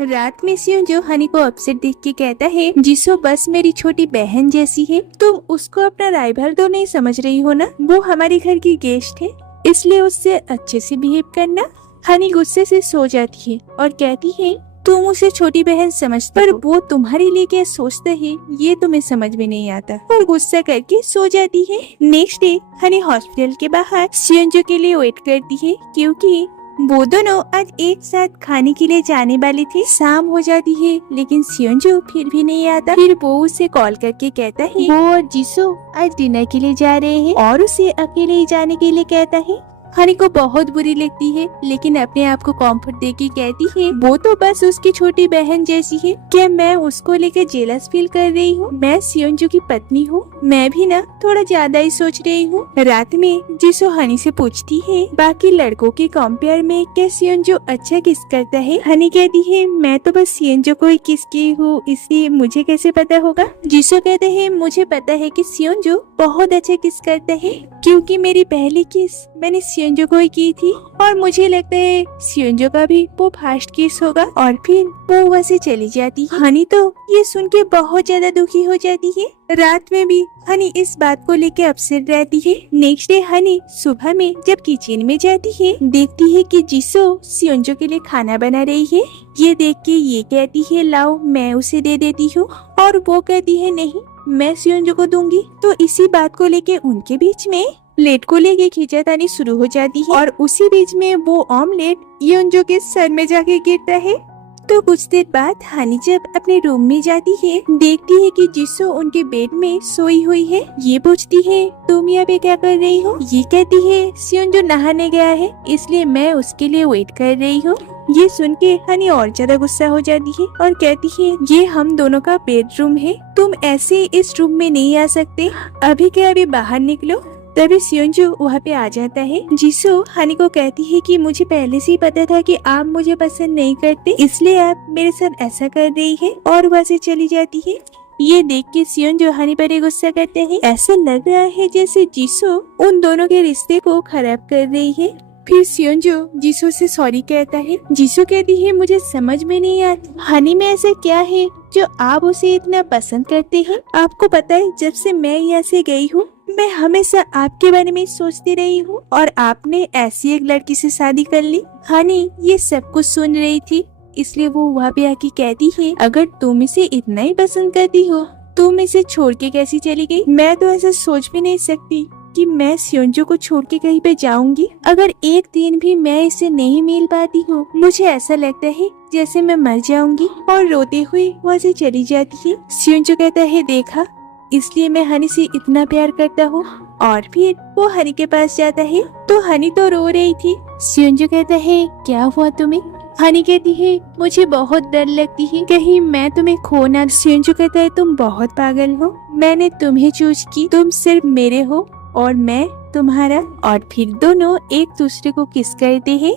रात में सियोंजो हनी को अपसेट देख के कहता है, जिसो बस मेरी छोटी बहन जैसी है, तुम उसको अपना राइवल तो नहीं समझ रही हो ना, वो हमारे घर की गेस्ट है, इसलिए उससे अच्छे से बिहेव करना। हनी गुस्से से सो जाती है और कहती है, तुम उसे छोटी बहन समझती पर वो तुम्हारे लिए क्या सोचता है ये तुम्हें समझ में नहीं आता, और गुस्सा करके सो जाती है। नेक्स्ट डे हनी हॉस्पिटल के बाहर सियोंजो के लिए वेट करती है, क्योंकि वो दोनों आज एक साथ खाने के लिए जाने वाले थे। शाम हो जाती है लेकिन सियोंजो फिर भी नहीं आता। फिर वो उसे कॉल करके कहता है वो और जिसो आज डिनर के लिए जा रहे हैं और उसे अकेले ही जाने के लिए कहता है। हनी को बहुत बुरी लगती है लेकिन अपने आप को कॉम्फर्ट देके कहती है, वो तो बस उसकी छोटी बहन जैसी है, क्या मैं उसको लेकर जेलस फील कर रही हूँ? मैं सियोंजो की पत्नी हूँ, मैं भी ना थोड़ा ज्यादा ही सोच रही हूँ। रात में जिसो हनी से पूछती है, बाकी लड़कों के कंपेयर में क्या सियोंजो अच्छा किस करता है? हनी कहती है, मैं तो बस सियोंजो को ही किस की हूँ, इसलिए मुझे कैसे पता होगा? जिसो कहता है, मुझे पता है कि सियोंजो बहुत अच्छा किस करता है, क्योंकि मेरी पहली किस मैंने सियोंजो को ही की थी और मुझे लगता है सियोंजो का भी वो फर्स्ट किस होगा। और फिर वो वहाँ से चली जाती है। हनी तो ये सुन के बहुत ज्यादा दुखी हो जाती है। रात में भी हनी इस बात को लेके अपसेट रहती है। नेक्स्ट डे हनी सुबह में जब किचन में जाती है, देखती है कि जिसो सियोंजो के लिए खाना बना रही है। ये देख के ये कहती है, लाओ मैं उसे दे देती हूँ, और वो कहती है, नहीं मैं सियोंजो को दूंगी। तो इसी बात को लेके उनके बीच में प्लेट को लेके खींचातानी शुरू हो जाती है और उसी बीच में वो ऑमलेट योंजो के सर में जाके गिरता है। तो कुछ देर बाद हनी जब अपने रूम में जाती है, देखती है कि जिसो उनके बेड में सोई हुई है। ये पूछती है, तुम यहाँ पे क्या कर रही हो? ये कहती है, सियोंजो नहाने गया है इसलिए मैं उसके लिए वेट कर रही हूँ। ये सुन के हनी और ज्यादा गुस्सा हो जाती है और कहती है, ये हम दोनों का बेडरूम है, तुम ऐसे इस रूम में नहीं आ सकते, अभी के अभी बाहर निकलो। तभी सियोंजो वहाँ पे आ जाता है। जिसो हनी को कहती है कि मुझे पहले से ही पता था कि आप मुझे पसंद नहीं करते, इसलिए आप मेरे साथ ऐसा कर रही है, और वहाँ से चली जाती है। ये देख के सियोंजो हनी पर ही गुस्सा करते हैं। ऐसा लग रहा है जैसे जिसो उन दोनों के रिश्ते को खराब कर रही है। फिर सियोंजो जिसो से सॉरी कहता है। जिसो कहती है, मुझे समझ में नहीं आता हनी में ऐसा क्या है जो आप उसे इतना पसंद करते हैं। आपको पता है जब से मैं यहाँ से गई हूँ मैं हमेशा आपके बारे में सोचती रही हूँ, और आपने ऐसी एक लड़की से शादी कर ली। हनी ये सब कुछ सुन रही थी, इसलिए वो वहाँ पे आके कहती है, अगर तुम इसे इतना ही पसंद करती हो तुम इसे छोड़ के कैसी चली गई? मैं तो ऐसा सोच भी नहीं सकती कि मैं सियोंजो को छोड़ के कहीं पे जाऊंगी। अगर एक दिन भी मैं इसे नहीं मिल पाती हूँ मुझे ऐसा लगता है जैसे मैं मर जाऊंगी, और रोते हुए वहाँ से चली जाती है। सियोंजो कहता है, देखा इसलिए मैं हनी से इतना प्यार करता हूँ। और फिर वो हनी के पास जाता है तो हनी तो रो रही थी। सियोंजो कहता है, क्या हुआ तुम्हें? हनी कहती है, मुझे बहुत डर लगती है कहीं मैं तुम्हें खो ना। सियोंजो कहता है, तुम बहुत पागल हो, मैंने तुम्हें चूज की, तुम सिर्फ मेरे हो और मैं तुम्हारा। और फिर दोनों एक दूसरे को किस करते हैं।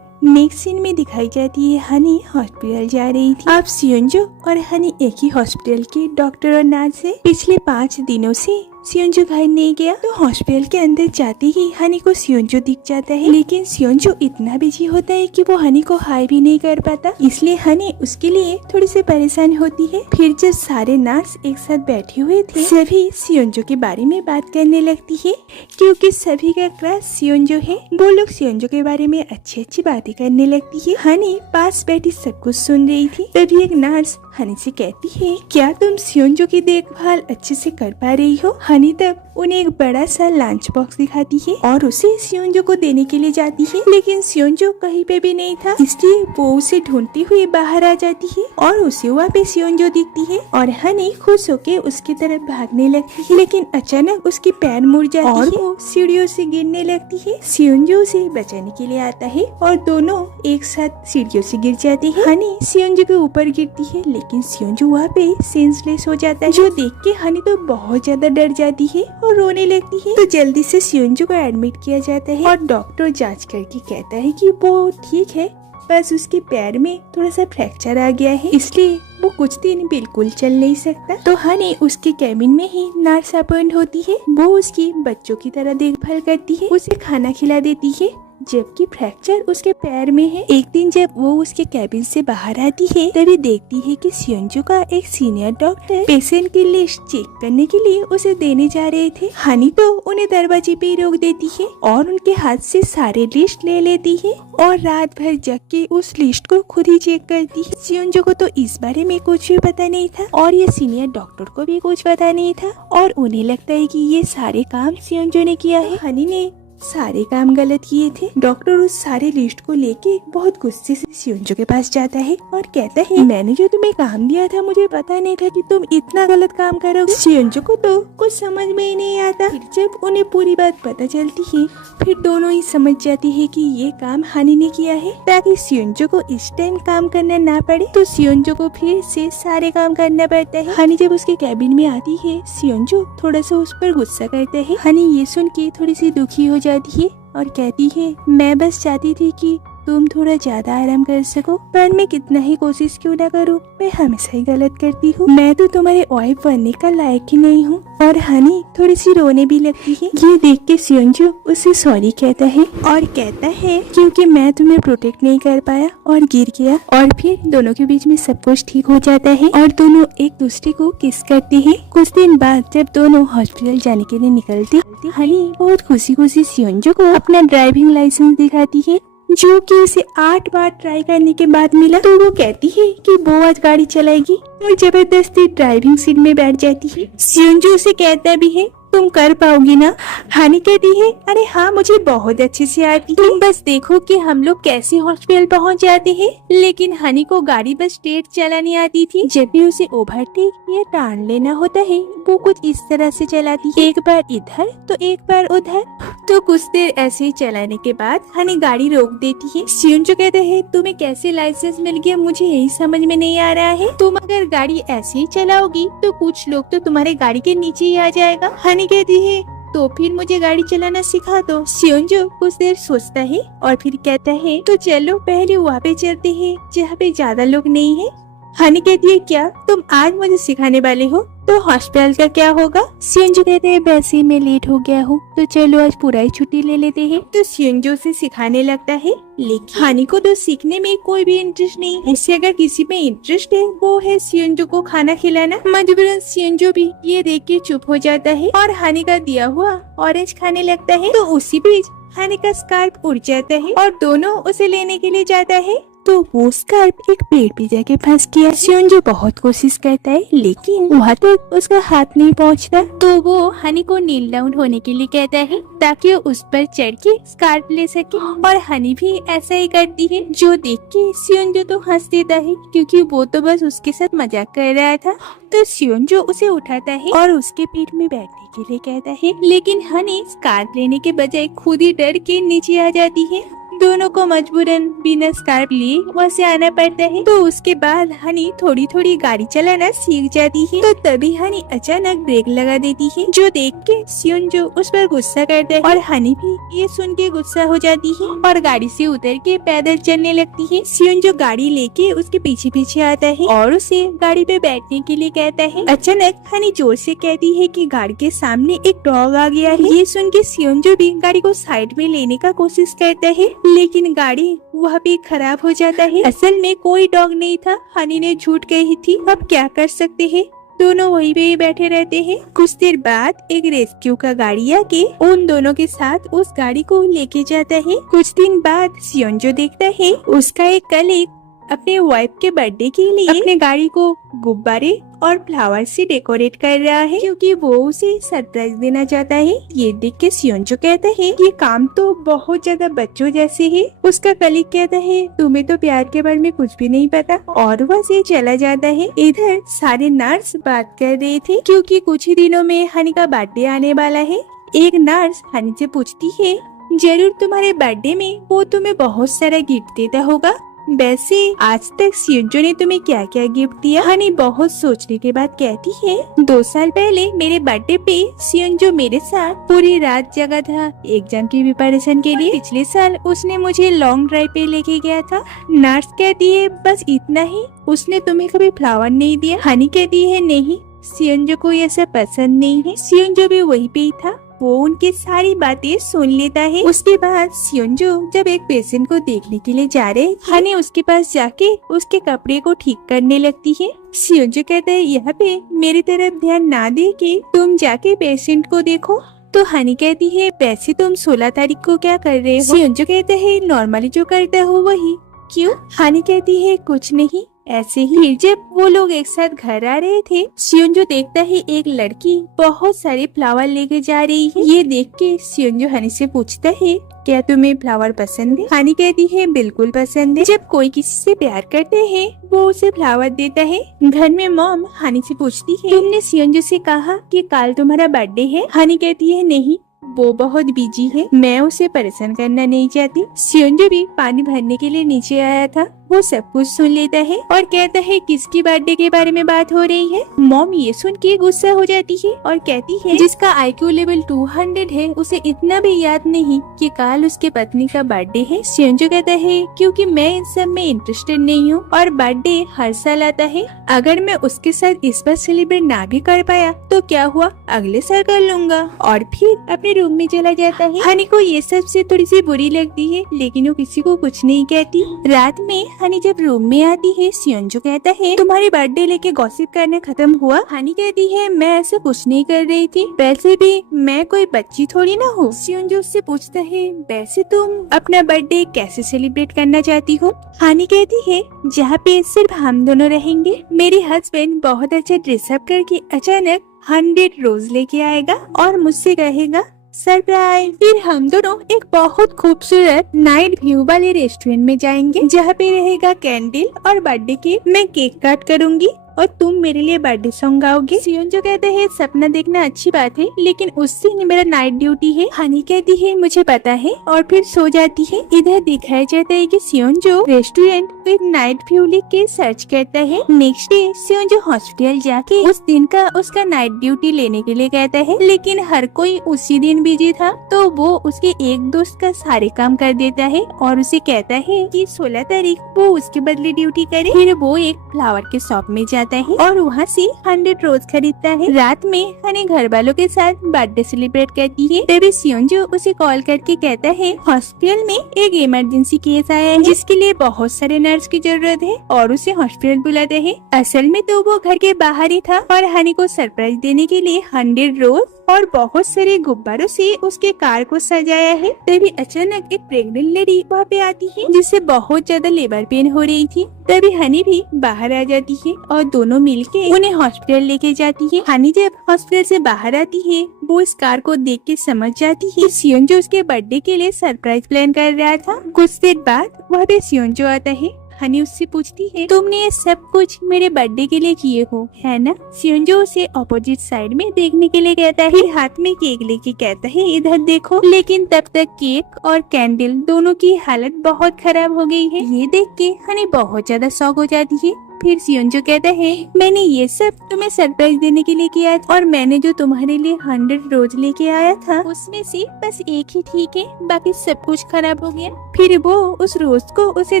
नेक्स्ट सीन में दिखाई जाती है हनी हॉस्पिटल जा रही थी। अब सियोंजो और हनी एक ही हॉस्पिटल के डॉक्टर और नर्स है। पिछले 5 दिनों से सियोंजो घर नहीं गया, तो हॉस्पिटल के अंदर जाते ही हनी को सियोंजो दिख जाता है, लेकिन सियोंजो इतना बिजी होता है कि वो हनी को हाई भी नहीं कर पाता, इसलिए हनी उसके लिए थोड़ी सी परेशान होती है। फिर जब सारे नर्स एक साथ बैठे हुए थे सभी सियोंजो के बारे में बात करने लगती है, क्योंकि सभी का क्रश सियोंजो है। वो लोग सियोंजो के बारे में अच्छी अच्छी बातें करने लगती है। हनी पास बैठी सब कुछ सुन रही थी। तभी एक नर्स हनी से कहती है, क्या तुम सियोंजो की देखभाल अच्छे से कर पा रही हो? हनी तब उन्हें एक बड़ा सा लंच बॉक्स दिखाती है और उसे सियोंजो को देने के लिए जाती है, लेकिन सियोंजो कहीं पे भी नहीं था, इसलिए वो उसे ढूंढती हुई बाहर आ जाती है और उसे वहाँ पे सियोंजो दिखती है और हनी खुश होके उसकी तरफ भागने लगती है, लेकिन अचानक उसकी पैर मुड़ जाती है और वो सीढ़ियों से गिरने लगती है। सियोंजो उसे बचाने के लिए आता है और दोनों एक साथ सीढ़ियों से गिर जाते हैं। हनी सियोंजो के ऊपर गिरती है, लेकिन सियोंजो वहाँ पे सेंसलेस हो जाता है, जो देख के हनी तो बहुत ज्यादा डर जाती है और रोने लगती है। तो जल्दी से सियोंजो को एडमिट किया जाता है और डॉक्टर जांच करके कहता है कि वो ठीक है, बस उसके पैर में थोड़ा सा फ्रैक्चर आ गया है, इसलिए वो कुछ दिन बिल्कुल चल नहीं सकता। तो हनी उसके कैबिन में ही नर्स अपॉइंट होती है। वो उसकी बच्चों की तरह देखभाल करती है, उसे खाना खिला देती है। जबकि फ्रैक्चर उसके पैर में है। एक दिन जब वो उसके कैबिन से बाहर आती है तभी देखती है कि सियोंजो का एक सीनियर डॉक्टर पेशेंट की लिस्ट चेक करने के लिए उसे देने जा रहे थे। हनी तो उन्हें दरवाजे पे रोक देती है और उनके हाथ से सारे लिस्ट ले लेती है और रात भर जग के उस लिस्ट को खुद ही चेक करती है। सियोंजो को तो इस बारे में कुछ भी पता नहीं था और ये सीनियर डॉक्टर को भी कुछ पता नहीं था और उन्हें लगता है कि ये सारे काम सियोंजो ने किया है। हनी ने सारे काम गलत किए थे। डॉक्टर उस सारे लिस्ट को लेके बहुत गुस्से से सियोंजो के पास जाता है और कहता है, मैंने जो तुम्हें काम दिया था मुझे पता नहीं था कि तुम इतना गलत काम करोगे। सियोंजो को तो कुछ समझ में ही नहीं आता। फिर जब उन्हें पूरी बात पता चलती है फिर दोनों ही समझ जाती है कि ये काम हनी ने किया है ताकि सियोंजो को इस टाइम काम करना ना पड़े। तो सियोंजो को फिर से सारे काम करना पड़ता है। हनी जब उसके कैबिन में आती है सियोंजो थोड़ा सा उस पर गुस्सा करता है। हनी ये सुन के थोड़ी सी दुखी हो जाती है और कहती है, मैं बस चाहती थी कि तुम थोड़ा ज्यादा आराम कर सको, पर मैं कितना ही कोशिश क्यों ना करूं, मैं हमेशा ही गलत करती हूँ। मैं तो तुम्हारे वाइफ बनने का लायक ही नहीं हूँ। और हनी थोड़ी सी रोने भी लगती है। ये देख के सियोंजो उसे सॉरी कहता है और कहता है क्योंकि मैं तुम्हें प्रोटेक्ट नहीं कर पाया और गिर गया। और फिर दोनों के बीच में सब कुछ ठीक हो जाता है और दोनों एक दूसरे को किस करते हैं। कुछ दिन बाद जब दोनों हॉस्पिटल जाने के लिए निकलते हनी बहुत खुशी खुशी सियोंजो को अपना ड्राइविंग लाइसेंस दिखाती है जो कि उसे 8 बार ट्राई करने के बाद मिला। तो वो कहती है कि वो आज गाड़ी चलाएगी और जबरदस्ती ड्राइविंग सीट में बैठ जाती है। सियोंजो उसे कहता भी है, तुम कर पाओगी ना। हनी कहती है, अरे हाँ मुझे बहुत अच्छे से आती है, तुम बस देखो कि हम लोग कैसे हॉस्पिटल पहुंच जाते हैं। लेकिन हनी को गाड़ी बस स्ट्रेट चलानी आती थी। जब भी उसे ओवरटेक या टर्न लेना होता है वो कुछ इस तरह से चलाती है, एक बार इधर तो एक बार उधर। तो कुछ देर ऐसे ही चलाने के बाद हनी गाड़ी रोक देती है। सियोंजो कहता है, तुम्हें कैसे लाइसेंस मिल गया मुझे यही समझ में नहीं आ रहा है। तुम अगर गाड़ी ऐसे ही चलाओगी तो कुछ लोग तो तुम्हारे गाड़ी के नीचे ही आ जाएगा। हनी कहती है, तो फिर मुझे गाड़ी चलाना सिखा दो। सियोंजो कुछ देर सोचता है और फिर कहता है, तो चलो पहले वहाँ पे चलते हैं जहाँ पे ज्यादा लोग नहीं है। हनी कहती है, क्या तुम आज मुझे सिखाने वाले हो? तो हॉस्पिटल का क्या होगा? सियोंजो कहते हैं, वैसे ही मैं लेट हो गया हूँ तो चलो आज पूरा ही छुट्टी ले लेते हैं। तो सियोंजो से सिखाने लगता है, लेकिन हनी को तो सीखने में कोई भी इंटरेस्ट नहीं है। इससे अगर किसी में इंटरेस्ट है वो है सियोंजो को खाना खिलाना। मजबूरन सियोंजो भी ये देख के चुप हो जाता है और हनी का दिया हुआ ऑरेंज खाने लगता है। तो उसी बीच हनी का स्कार्फ उड़ जाता है और दोनों उसे लेने के लिए जाता है। तो वो स्कार्फ एक पेड़ पे जाके फंस गया। सियोंजो बहुत कोशिश करता है लेकिन वहाँ तक उसका हाथ नहीं पहुँचता। तो वो हनी को नील डाउन होने के लिए कहता है ताकि वो उस पर चढ़ के स्कार्फ ले सके और हनी भी ऐसा ही करती है, जो देख के सियोंजो तो हंस देता है क्योंकि वो तो बस उसके साथ मजाक कर रहा था। तो सियोंजो उसे उठाता है और उसके पेट में बैठने के लिए कहता है, लेकिन हनी स्कार्फ लेने के बजाय खुद ही डर के नीचे आ जाती है। दोनों को मजबूरन बिना स्कार्फ लिए वहाँ से आना पड़ता है। तो उसके बाद हनी थोड़ी थोड़ी गाड़ी चलाना सीख जाती है। तो तभी हनी अचानक ब्रेक लगा देती है, जो देख के सियोंजो उस पर गुस्सा करता है और हनी भी ये सुन के गुस्सा हो जाती है और गाड़ी से उतर के पैदल चलने लगती है। सियोंजो गाड़ी लेके उसके पीछे पीछे आता है और उसे गाड़ी पे बैठने के लिए कहता है। अचानक हनी जोर से कहती है कि गाड़ी के सामने एक डॉग आ गया है। ये सुन के सियोंजो भी गाड़ी को साइड में लेने का कोशिश करता है लेकिन गाड़ी वह भी खराब हो जाता है। असल में कोई डॉग नहीं था, हनी ने झूठ कही थी। अब क्या कर सकते हैं, दोनों वहीं पे ही बैठे रहते हैं। कुछ देर बाद एक रेस्क्यू का गाड़ी आके उन दोनों के साथ उस गाड़ी को लेके जाता है। कुछ दिन बाद सियोंजो देखता है उसका एक कलीग अपने वाइफ के बर्थडे के लिए अपने गाड़ी को गुब्बारे और फ्लावर से डेकोरेट कर रहा है क्योंकि वो उसे सरप्राइज देना चाहता है। ये देख के सियोंजो कहता है, ये काम तो बहुत ज्यादा बच्चों जैसे है। उसका कलीग कहता है, तुम्हें तो प्यार के बारे में कुछ भी नहीं पता, और वह से चला जाता है। इधर सारे नर्स बात कर रहे थे क्योंकि कुछ ही दिनों में हनी का बर्थडे आने वाला है। एक नर्स हनी से पूछती है, जरूर तुम्हारे बर्थडे में वो तुम्हें बहुत सारा गिफ्ट देता होगा, वैसे आज तक सियोंजो ने तुम्हें क्या क्या गिफ्ट दिया? हनी बहुत सोचने के बाद कहती है, 2 साल पहले मेरे बर्थडे पे सियोंजो मेरे साथ पूरी रात जगा था एग्जाम की प्रिपरेशन के लिए। पिछले साल उसने मुझे लॉन्ग ड्राइव पे लेके गया था। नर्स कहती है, बस इतना ही? उसने तुम्हें कभी फ्लावर नहीं दिया? हनी कहती है, नहीं, सियोंजो को ये सब पसंद नहीं है। सियोंजो भी वहीं पे ही था। वो उनकी सारी बातें सुन लेता है। उसके बाद सियोंजो जब एक पेशेंट को देखने के लिए जा रहे हनी उसके पास जाके उसके कपड़े को ठीक करने लगती है। सियोंजो कहता है यहाँ पे मेरी तरफ ध्यान ना दे के तुम जाके पेशेंट को देखो। तो हनी कहती है वैसे तुम 16 तारीख को क्या कर रहे हो? सियोंजो कहता है नॉर्मली जो करता हो वही। क्यों? हनी कहती है कुछ नहीं, ऐसे ही। फिर जब वो लोग एक साथ घर आ रहे थे सियोंजो देखता है एक लड़की बहुत सारे फ्लावर लेके जा रही है। ये देख के सियोंजो हनी से पूछता है क्या तुम्हें फ्लावर पसंद है? हनी कहती है बिल्कुल पसंद है। जब कोई किसी से प्यार करते हैं वो उसे फ्लावर देता है। घर में मॉम हनी से पूछती है तुमने सियोंजो से कहा कि कल तुम्हारा बर्थडे है? हनी कहती है नहीं, वो बहुत बिजी है, मैं उसे परेशान करना नहीं चाहती। सियोंजो भी पानी भरने के लिए नीचे आया था। वो सब कुछ सुन लेता है और कहता है किसकी बर्थडे के बारे में बात हो रही है? मॉम ये सुन के गुस्सा हो जाती है और कहती है जिसका IQ लेवल 200 है उसे इतना भी याद नहीं कि कल उसके पत्नी का बर्थडे है। सियोंजो कहता है क्योंकि मैं इन सब में इंटरेस्टेड नहीं हूँ और बर्थडे हर साल आता है। अगर मैं उसके साथ इस बार सेलिब्रेट ना भी कर पाया तो क्या हुआ, अगले साल कर लूंगा। और फिर अपने रूम में चला जाता है। हनी को ये सब से थोड़ी सी बुरी लगती है लेकिन वो किसी को कुछ नहीं कहती। रात में हनी जब रूम में आती है सियोंजो कहता है तुम्हारी बर्थडे लेके गॉसिप करना खत्म हुआ? हनी कहती है मैं ऐसा कुछ नहीं कर रही थी, वैसे भी मैं कोई बच्ची थोड़ी ना हूँ। सियोंजो उससे पूछता है वैसे तुम अपना बर्थडे कैसे सेलिब्रेट करना चाहती हो? हनी कहती है जहाँ पे सिर्फ हम दोनों रहेंगे। मेरे हस्बैंड बहुत अच्छा ड्रेसअप करके अचानक 100 रोज लेके आएगा और मुझसे कहेगा सरप्राइज। फिर हम दोनों एक बहुत खूबसूरत नाइट व्यू वाले रेस्टोरेंट में जाएंगे जहाँ पे रहेगा कैंडल और बर्थडे केक। मैं केक काट करूंगी और तुम मेरे लिए बर्थडे सॉन्ग गाओगे। सियोंजो कहते हैं सपना देखना अच्छी बात है लेकिन उस दिन मेरा नाइट ड्यूटी है। हनी कहती है मुझे पता है और फिर सो जाती है। इधर दिखाया जाता है कि सियोंजो रेस्टोरेंट विद नाइट व्यू लिख के सर्च करता है। नेक्स्ट डे सियोंजो हॉस्पिटल जाके उस दिन का उसका नाइट ड्यूटी लेने के लिए कहता है लेकिन हर कोई उसी दिन बिजी था तो वो उसके एक दोस्त का सारे काम कर देता है और उसे कहता है कि 16 तारीख वो उसके बदले ड्यूटी करे। फिर वो एक फ्लावर के शॉप में जाता है और वहाँ से 100 रोज खरीदता है। रात में हनी घर वालों के साथ बर्थडे सेलिब्रेट करती है। तभी सियोंजो उसे कॉल करके कहता है हॉस्पिटल में एक इमरजेंसी केस आया है जिसके लिए बहुत सारे नर्स की जरूरत है और उसे हॉस्पिटल बुलाते हैं। असल में तो वो घर के बाहर ही था और हनी को सरप्राइज देने के लिए 100 रोज और बहुत सारे गुब्बारों से उसके कार को सजाया है। तभी अचानक एक प्रेग्नेंट लेडी वहाँ पे आती है जिससे बहुत ज्यादा लेबर पेन हो रही थी। तभी हनी भी बाहर आ जाती है और दोनों मिलके उन्हें हॉस्पिटल लेके जाती है। हनी जब हॉस्पिटल से बाहर आती है वो इस कार को देख के समझ जाती है सियोंजो उसके बर्थडे के लिए सरप्राइज प्लान कर रहा था। कुछ देर बाद वहाँ पे सियोंजो आता है। हनी उससे पूछती है तुमने ये सब कुछ मेरे बर्थडे के लिए किए हो है ना? सियोंजो उसे अपोजिट साइड में देखने के लिए कहता है। हाथ में केक लेके कहता है इधर देखो। लेकिन तब तक केक और कैंडल दोनों की हालत बहुत खराब हो गई है। ये देख के हनी बहुत ज्यादा शॉक हो जाती है। फिर सियोंजो कहता है मैंने ये सब तुम्हें सरप्राइज देने के लिए किया और मैंने जो तुम्हारे लिए 100 रोज लेके आया था उसमें से बस एक ही ठीक है, बाकी सब कुछ खराब हो गया। फिर वो उस रोज को उसे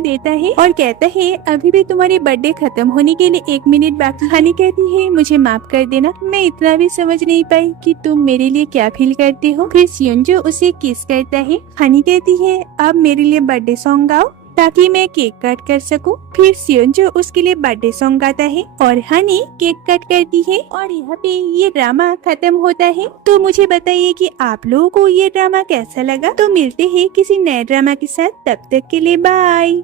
देता है और कहता है अभी भी तुम्हारी बर्थडे खत्म होने के लिए 1 मिनट बाकी। हनी कहती है मुझे माफ कर देना, मैं इतना भी समझ नहीं पाई कि तुम मेरे लिए क्या फील करते हो। फिर सियोंजो उसे किस करता है। हनी कहती है अब मेरे लिए बर्थडे सॉन्ग गाओ ताकि मैं केक कट कर सकूं। फिर सियोंजो उसके लिए बर्थडे सॉन्ग गाता है और हनी केक कट करती है और यहाँ पे ये ड्रामा खत्म होता है। तो मुझे बताइए कि आप लोगों को ये ड्रामा कैसा लगा। तो मिलते हैं किसी नए ड्रामा के साथ, तब तक के लिए बाय।